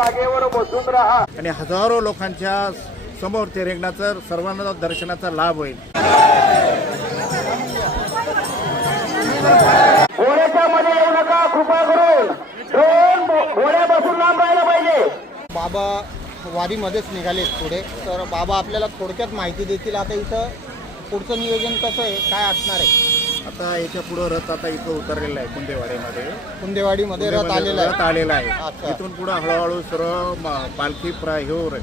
जागेवर बसून राहा आणि हजारो लोकांच्या समोर ते रिंगणाचं सर्वांना दर्शनाचा लाभ होईल. घोड्याच्या मध्ये येऊ नका कृपा करून. दोन घोड्या बसून लांब राहायला पाहिजे. बाबा वारीमध्येच निघाले पुढे, तर बाबा आपल्याला थोडक्यात माहिती देतील. आता इथं पुढचं नियोजन कसं आहे, काय असणार आहे? आता याच्या पुढं रथ आता इथं उतरलेला आहे कुंदेवाडीमध्ये रथ आलेला आहे. आहे. इथून पुढं हळूहळू सर्व पालखी घेऊन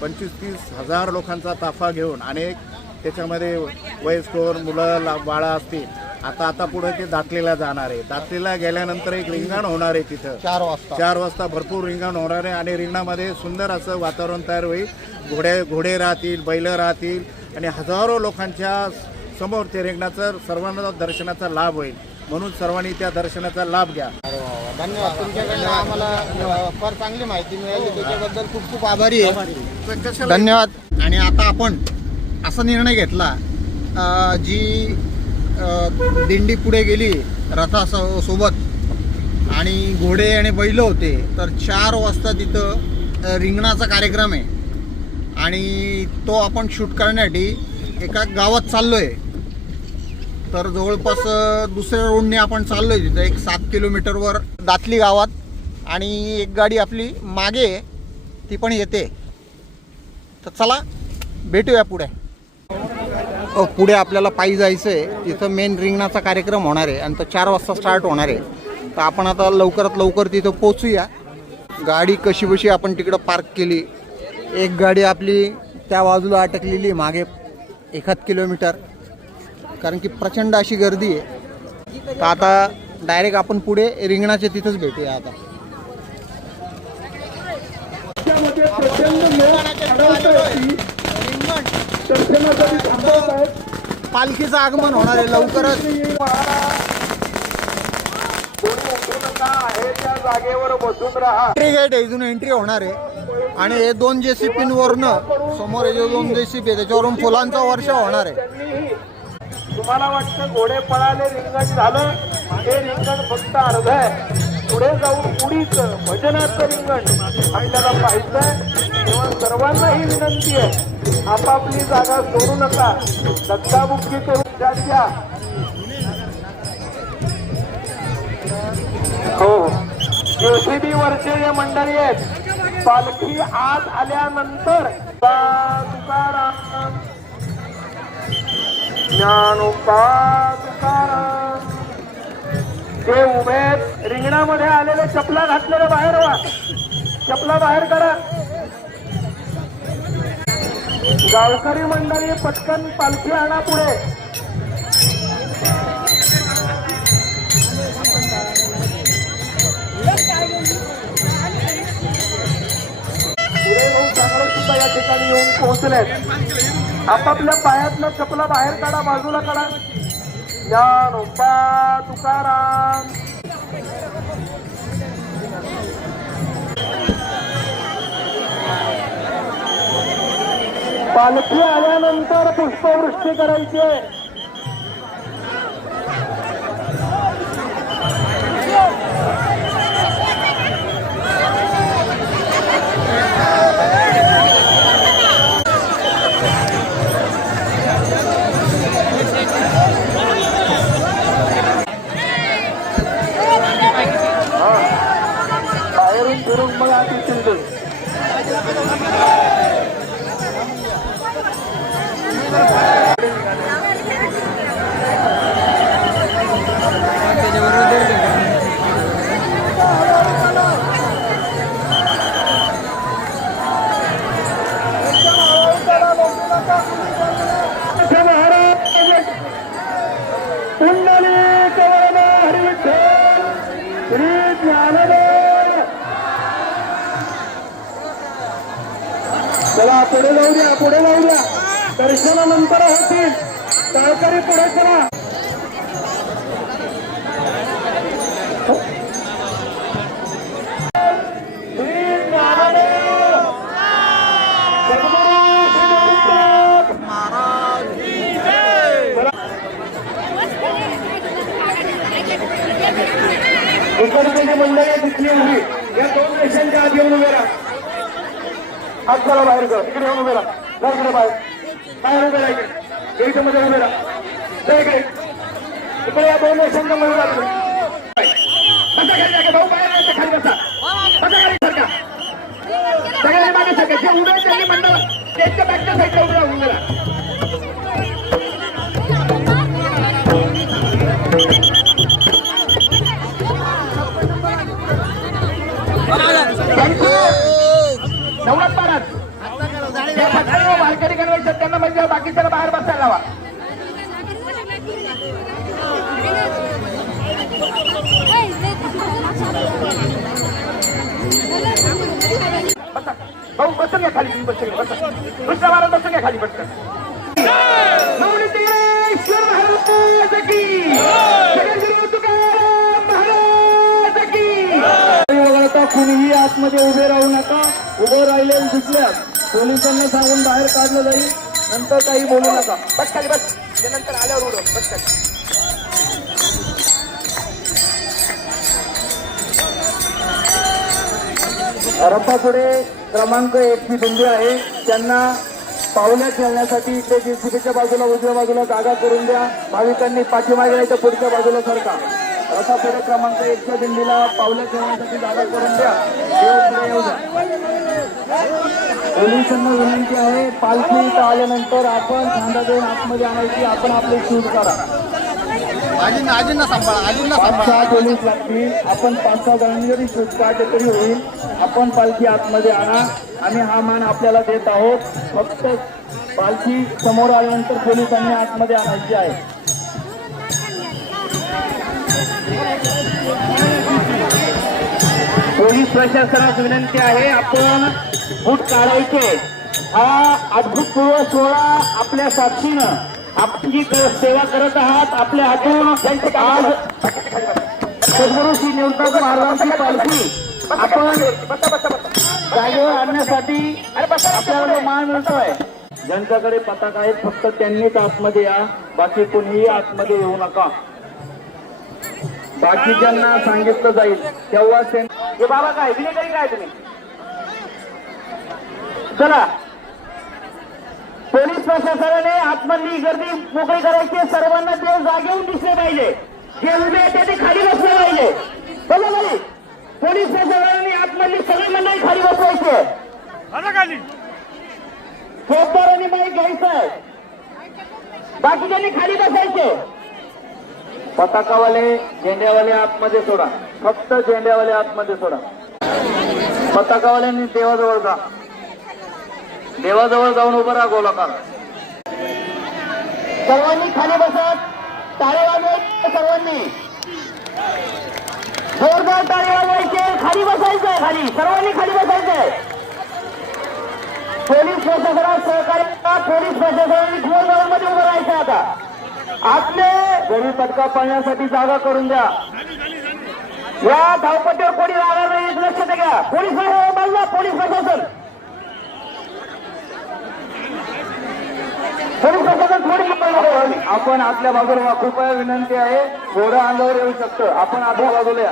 25-30 हजार लोकांचा ताफा घेऊन अनेक त्याच्यामध्ये वयस्कर मुलं बाळा असतील. आता पुढे ते दातलेला जाणार आहे. दातलेला गेल्यानंतर एक रिंगण होणार आहे तिथं 4 वाजता भरपूर रिंगण होणार आहे आणि रिंगणामध्ये सुंदर असं वातावरण तयार होईल. घोडे राहतील, बैल राहतील आणि हजारो लोकांच्या समोर ते रिंगणाचं सर्वांना दर्शनाचा लाभ होईल. म्हणून सर्वांनी त्या दर्शनाचा लाभ घ्या. धन्यवाद. तुमच्याकडनं आम्हाला फार चांगली माहिती मिळाली, त्याच्याबद्दल खूप खूप आभारी आहे. धन्यवाद. आणि आता आपण असा निर्णय घेतला, जी दिंडी पुढे गेली रथासोबत आणि घोडे आणि बैल होते, तर 4 वाजता तिथं रिंगणाचा कार्यक्रम आहे आणि तो आपण शूट करण्यासाठी एका गावात चाललो आहे. तर जवळपास दुसऱ्या रोडने आपण चाललो आहे. तिथं एक 7 किलोमीटरवर दातली गावात आणि एक गाडी आपली मागे ती पण येते. तर चला भेटूया पुढे. पुढे आपल्याला पायी जायचं आहे. तिथं मेन रिंगणाचा कार्यक्रम होणार आहे आणि तो 4 वाजता स्टार्ट होणार आहे. तर आपण आता लवकरात लवकर तिथं पोचूया. गाडी कशीबशी आपण तिकडं पार्क केली. एक गाडी आपली त्या बाजूला अटकलेली मागे 1 किलोमीटर, कारण की प्रचंड अशी गर्दी आहे. तर आता डायरेक्ट आपण पुढे रिंगणाच्या तिथंच भेटूया. आता पालखीचं आगमन होणार आहे लवकरच. जागेवर बसून राहा. एंट्री गेट आहे, इथून एंट्री होणार आहे आणि हे 2 JCPवरनं समोर हे 2 JCP आहे त्याच्यावरून फुलांचा वर्षाव होणार आहे. तुम्हाला वाटतं घोडे पळाले, रिंगण झालं, हे रिंगण फक्त अर्ध आहे. पुढे जाऊन उडीच भजनाचं रिंगण आपल्याला पाहायचंय. तेव्हा सर्वांना ही विनंती आहे, आपापली जागा सोडू नका, धक्काबुक्की करून द्या. हो, JCB वरचे जे मंडळी आहेत, पालखी आत आल्यानंतर तुकाराम ज्ञानोबा तुकाराम, जे उभे रिंगणामध्ये आलेले चपला घातलेले बाहेर व्हा. चपला बाहेर करा. गावकरी मंडळी पटकन पालखी आणा पुढे. पुढे लोक चांगले सुद्धा या ठिकाणी येऊन पोहोचलेत. आपापल्या पायातल्या चपला बाहेर काढा, बाजूला काढा. ज्ञानोबा तुकाराम. पालखी आल्यानंतर पुष्पवृष्टी करायची आहे. बाहेरून फिरून मग आत येतील. चला पुढे जाऊ द्या, पुढे जाऊ द्या. दर्शनानंतर होतील. गावकरी पुढे चला. इकडचे जे मंडळी दिसली उभी या दोन रेषांच्या आत येऊन उभे राहा. हात चला बाहेर कर, इकडे येऊन उभे राहा. जा इकडे बाहेर बाहेर उभे राहा. इकडे इथे मध्ये उभे राहा. जा इकडे इकडे या दोन रेषांच्या मध्ये लागले. बसा खाली जागा भाऊ, बाहेर यायचं, खाली बसा. बसा खाली सरका. सगळ्यांनी मागे सरका. जे उभे आहेत त्यांनी मंडळ त्यांच्या बॅकच्या साईडला उभे राहून गेला. नवरात पारात जे फक्त वारकरी गणवेशात त्यांना म्हणजे बाकीच्याला बाहेर बसायला लावा. बसा भाऊ, बसून घ्या खाली. तुम्ही बसून घ्या. बसा दुसऱ्या वारात बसून घ्या खाली पटकन. नवनीतेश्वर महाराज की जगद्गुरु तुकाराम महाराज की. वगळता कुणीही आतमध्ये उभे राहू नका. उभं राहिलेलं दिसल्यास पोलिसांना सांगून बाहेर काढलं जाईल. नंतर काही बोलू नका. बस खाली बस. ते नंतर आल्यावर उडव. बस खाली. रंपापुढे क्रमांक 1 ची दिंडी आहे. त्यांना पावल्या खेळण्यासाठी इकडे जेसीबीच्या बाजूला उजव्या बाजूला जागा करून द्या. भाविकांनी पाठीमागे नाही तर पुढच्या बाजूला सरका. रथापुढे क्रमांक 1 च्या दिंडीला पावलं खेळण्यासाठी जागा करून द्या. पुढे येऊ द्या. पोलिसांना विनंती आहे, पालखी इथं आल्यानंतर आपण खांदा देऊन आतमध्ये आणायची. आपण आपले शूट करा. आजींना सांभाळा. 5-6 पोलीस लागतील. आपण 5-6 जणांनी जरी शूट काढले तरी होईल. आपण पालखी आतमध्ये आणा. आम्ही हा मान आपल्याला देत आहोत. फक्त पालखी समोर आल्यानंतर पोलिसांनी आतमध्ये आणायची आहे. पोलीस प्रशासनास विनंती आहे, आपण बूट काढायचे. हा अद्भुतपूर्व सोहळा आपल्या साक्षीनं आपली सेवा करत आहात. आपल्या हातून आज सद्गुरू श्री निवृत्त महाराजांची पालखी आपण जागेवर आणण्यासाठी आपल्याला मान मिळतोय. ज्यांच्याकडे पताका आहेत फक्त त्यांनीच आतमध्ये या. बाकी कोणीही आतमध्ये येऊ नका. बाकीच्यांना सांगितलं जाईल तेव्हा हे बाबा काय विनेकरी काय तुम्ही चला. पोलीस प्रशासनाने आतमधली गर्दी मोकळी करायची. सर्वांना ते जागेहून दिसले पाहिजे. जे उभे आहेत ते खाली बसले पाहिजे. बरोबर. पोलीस प्रशासनाने आतमधली सगळी मंडळी खाली बसवायचे. चौकदारांनी माहीत घ्यायचंय. बाकीच्यांनी खाली बसायचे. पताकावाले झेंड्यावाले आतमध्ये सोडा. फक्त झेंड्यावाले आतमध्ये सोडा. पताकावाल्यांनी देवाजवळ जा. देवाजवळ जाऊन उभं राहा गोलाकार. सर्वांनी खाली बसत टाळे वाजवायचे. सर्वांनी जोरदार टाळे वाजवायचे. खाली बसायचंय. खाली सर्वांनी खाली बसायचंय. पोलीस प्रशासनात सहकार्य. पोलीस प्रशासनाने गोलगावमध्ये उभं राहायचं. आता आपले गरी पटका पाळण्यासाठी जागा करून द्या. या धावपट्टीवर कोणी राहणार नाही लक्षात घ्या. पोलीस बाजूला. पोलीस प्रशासन थोडी आपण आतल्या बाजूला. कृपया विनंती आहे, घोडा अंगावर येऊ शकतं. आपण आतल्या बाजूला.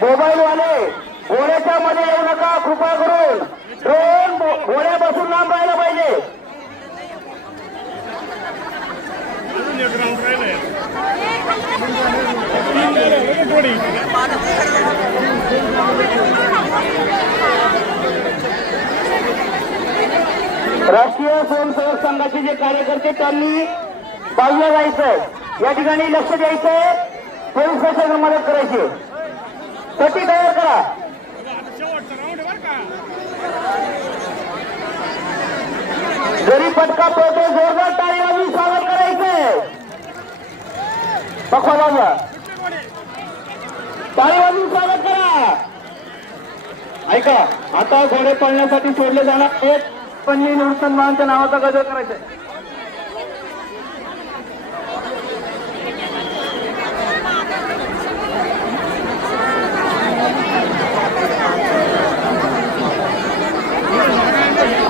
मोबाईल वाले घोड्याच्या मध्ये येऊ नका कृपा करून. ड्रोन घोड्या बसून लांब राहायला पाहिजे. राष्ट्रीय स्वयंसेवक संघाचे जे कार्यकर्ते त्यांनी बाजूला जायचंय. या ठिकाणी लक्ष द्यायचंय. पोलीस प्रशासन मदत करायची. पट्टी तयार करा. जरी पटका पळतो जोरदार टाळी वाजून स्वागत करायचंय. पखवा बाजूला टाळी वाजून स्वागत करा. ऐका, आता घोडे पळण्यासाठी सोडले जाणार आहेत. पण निवृत्त महाराजांच्या नावाचा गजर करायचा आहे.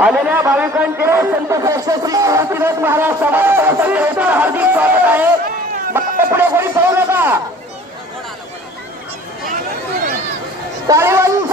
आलेल्या भाविकांचे संत श्रेष्ठ श्री निवृत्तीनाथ महाराज समाजातर्फे हार्दिक स्वागत आहे. पुढे कोणी पळू नका. टाळी वाजून